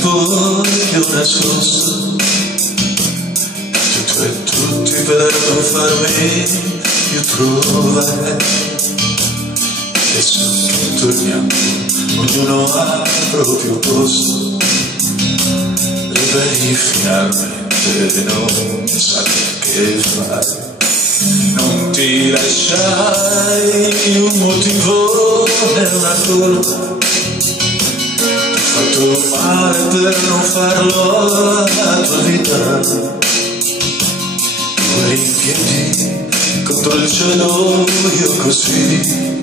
poi ho nascosto tutto e tutti per non farmi più trovare. Adesso che torniamo, ognuno ha il proprio posto, liberi finalmente non sai che fare. Non ti lasciai un motivo né una colpa, ti ho fatto male per non farlo alla tua vita. Tu eri in piedi contro il cielo, io così,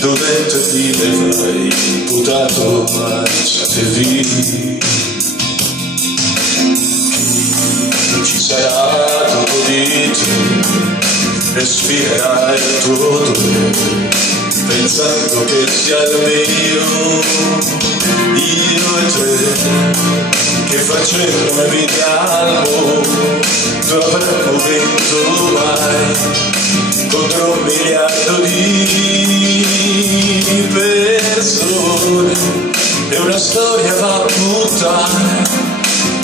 dove te vivevai imputato marciatevi. Chi ci sarà dopo di te respirerà il tuo odore, pensando che sia il mio, io e te, che facendo una vita al mondo avremmo vinto mai contro 1 miliardo di persone. E una storia va a puttane,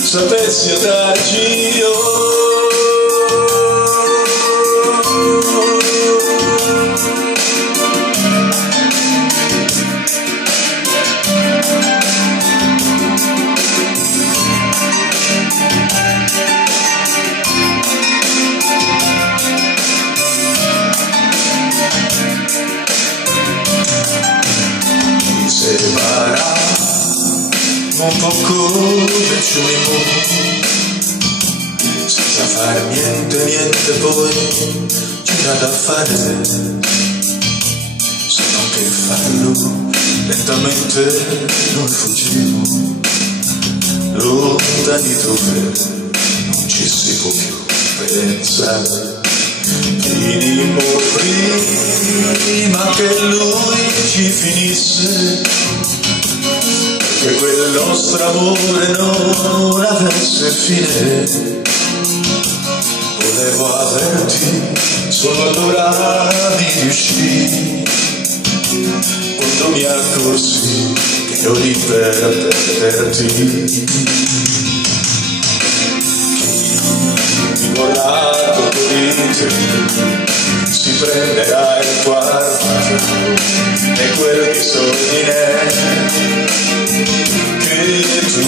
sapessi andarci io. Separa un po' come ciumo, senza fare niente poi c'era da fare, se non che farlo lentamente noi fuggiamo, lontani dove non ci si può più pensare. Finimmo prima che lui ci finisse, che quel nostro amore non avesse fine. Volevo averti, solo allora mi riuscì, quando mi accorsi che ero lì per perderti. Chi vorrà dopo di te si prenderà il tuo armato e quel disordine che tu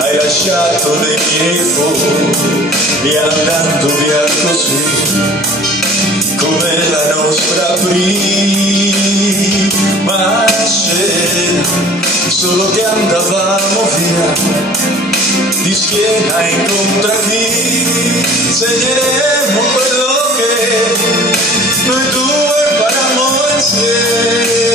hai lasciato nei miei fuori, andando via così come la nostra prima scena, solo che andavamo via di schiena incontra chi, segneremo quello che noi due faranno insieme.